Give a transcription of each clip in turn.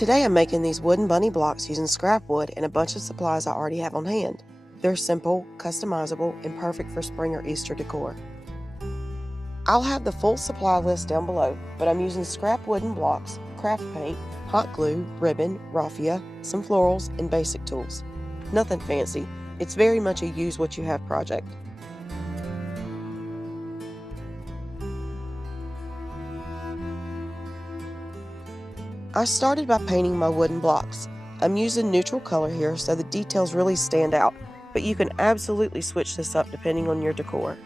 Today I'm making these wooden bunny blocks using scrap wood and a bunch of supplies I already have on hand. They're simple, customizable, and perfect for spring or Easter decor. I'll have the full supply list down below, but I'm using scrap wooden blocks, craft paint, hot glue, ribbon, raffia, some florals, and basic tools. Nothing fancy. It's very much a use what you have project. I started by painting my wooden blocks. I'm using neutral color here so the details really stand out, but you can absolutely switch this up depending on your decor.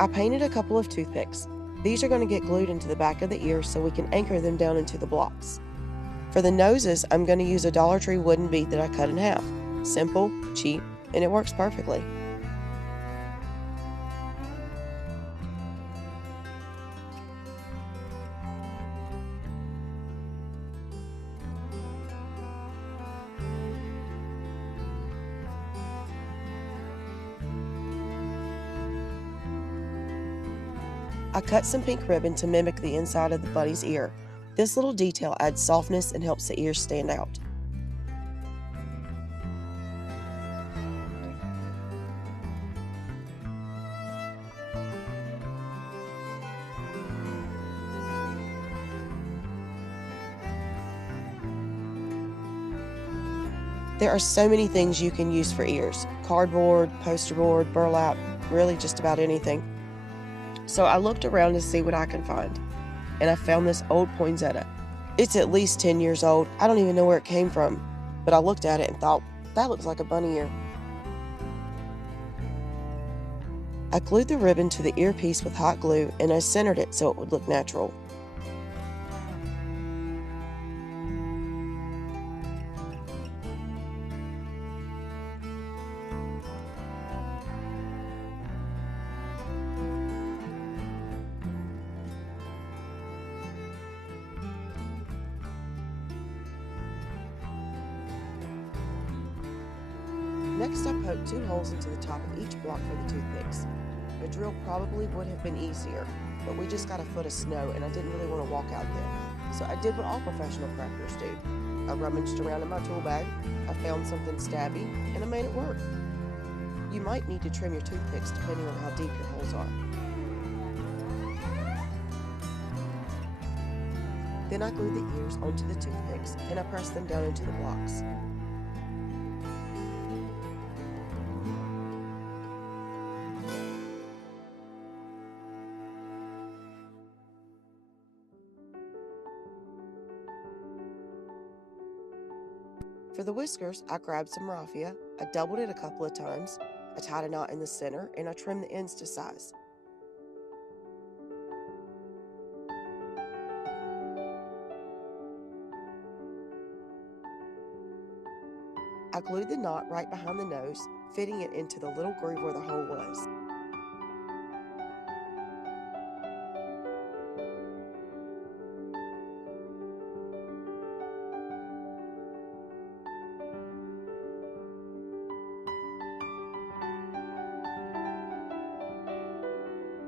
I painted a couple of toothpicks. These are going to get glued into the back of the ears so we can anchor them down into the blocks. For the noses, I'm going to use a Dollar Tree wooden bead that I cut in half. Simple, cheap, and it works perfectly. I cut some pink ribbon to mimic the inside of the bunny's ear. This little detail adds softness and helps the ears stand out. There are so many things you can use for ears. Cardboard, poster board, burlap, really just about anything. So I looked around to see what I could find, and I found this old poinsettia. It's at least 10 years old. I don't even know where it came from, but I looked at it and thought, that looks like a bunny ear. I glued the ribbon to the earpiece with hot glue and I centered it so it would look natural. Next, I poked 2 holes into the top of each block for the toothpicks. A drill probably would have been easier, but we just got a foot of snow and I didn't really want to walk out there. So I did what all professional crafters do. I rummaged around in my tool bag, I found something stabby, and I made it work. You might need to trim your toothpicks depending on how deep your holes are. Then I glued the ears onto the toothpicks and I pressed them down into the blocks. For the whiskers, I grabbed some raffia, I doubled it a couple of times, I tied a knot in the center, and I trimmed the ends to size. I glued the knot right behind the nose, fitting it into the little groove where the hole was.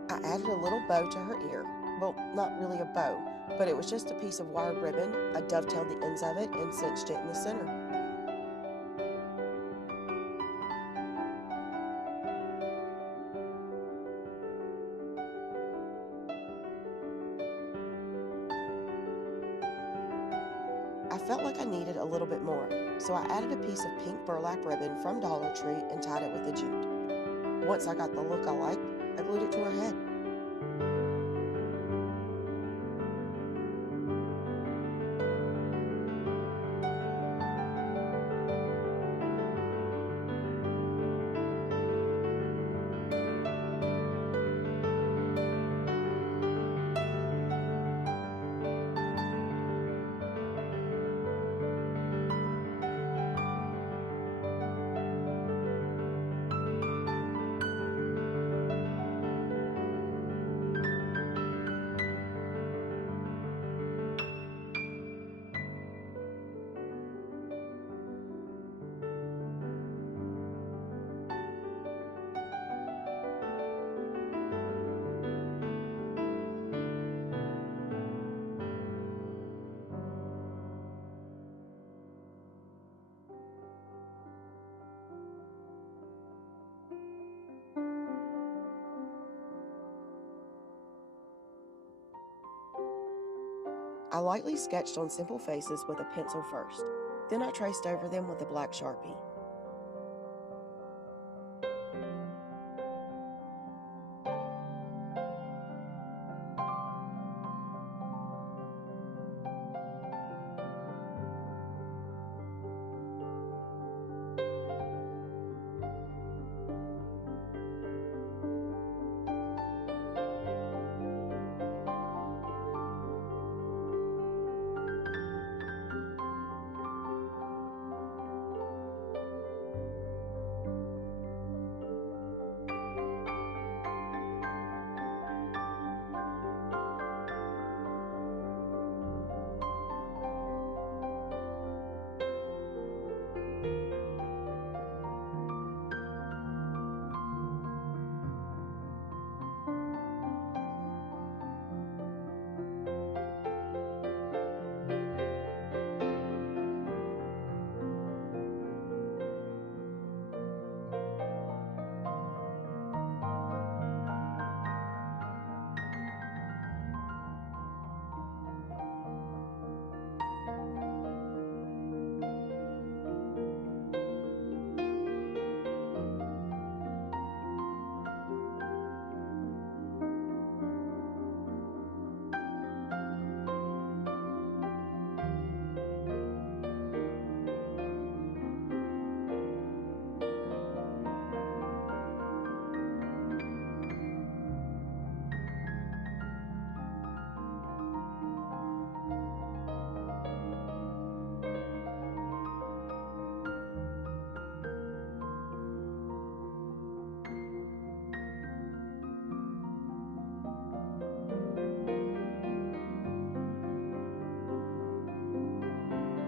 I added a little bow to her ear. Well, not really a bow, but it was just a piece of wired ribbon. I dovetailed the ends of it and cinched it in the center. I felt like I needed a little bit more, so I added a piece of pink burlap ribbon from Dollar Tree and tied it with a jute. Once I got the look I liked, I glued it to her head. I lightly sketched on simple faces with a pencil first. Then I traced over them with a black Sharpie.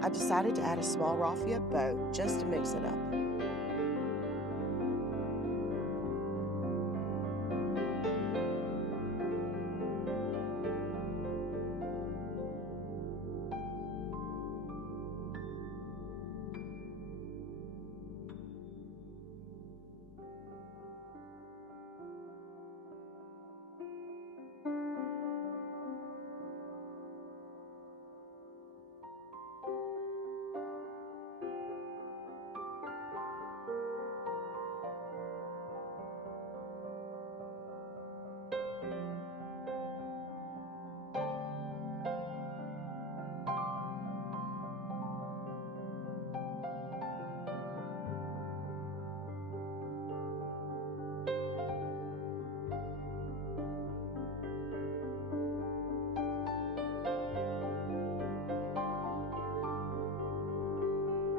I decided to add a small raffia bow just to mix it up.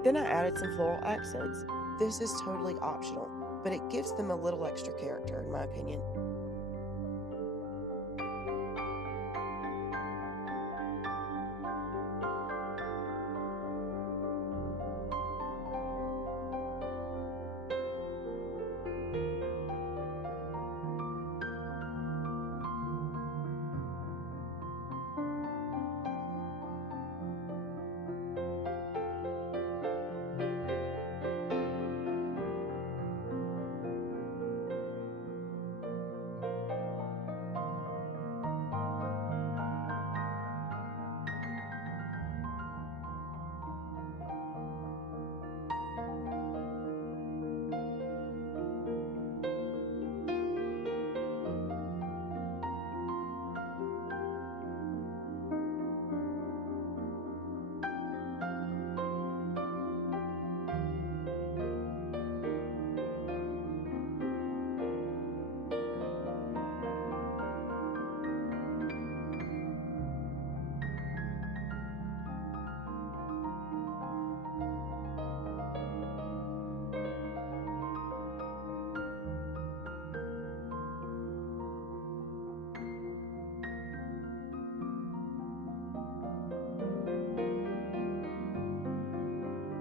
Then I added some floral accents. This is totally optional, but it gives them a little extra character, in my opinion.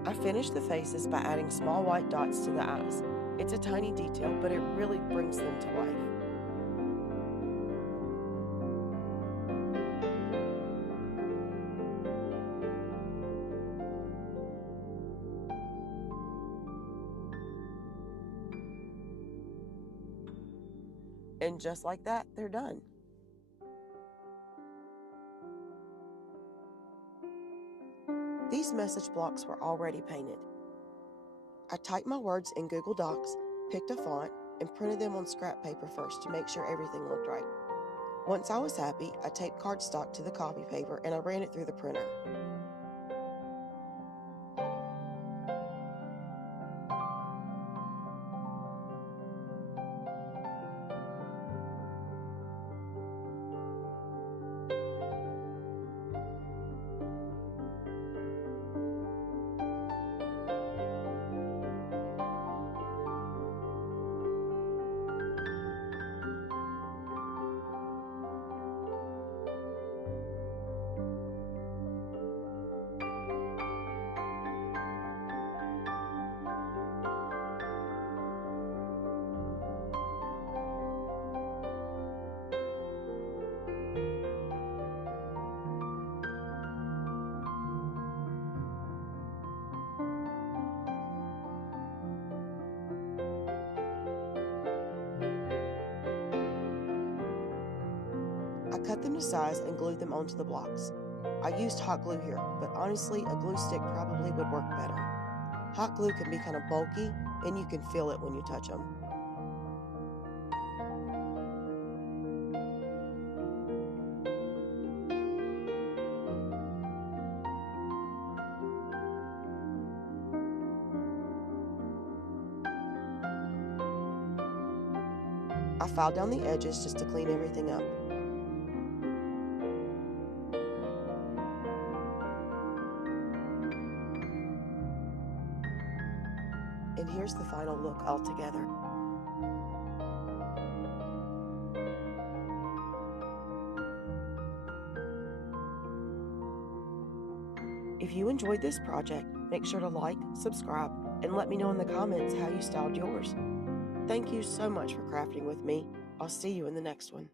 I finished the faces by adding small white dots to the eyes. It's a tiny detail, but it really brings them to life. And just like that, they're done. These message blocks were already painted. I typed my words in Google Docs, picked a font, and printed them on scrap paper first to make sure everything looked right. Once I was happy, I taped cardstock to the copy paper and I ran it through the printer. I cut them to size and glued them onto the blocks. I used hot glue here, but honestly, a glue stick probably would work better. Hot glue can be kind of bulky, and you can feel it when you touch them. I filed down the edges just to clean everything up. And here's the final look all together. If you enjoyed this project, make sure to like, subscribe, and let me know in the comments how you styled yours. Thank you so much for crafting with me. I'll see you in the next one.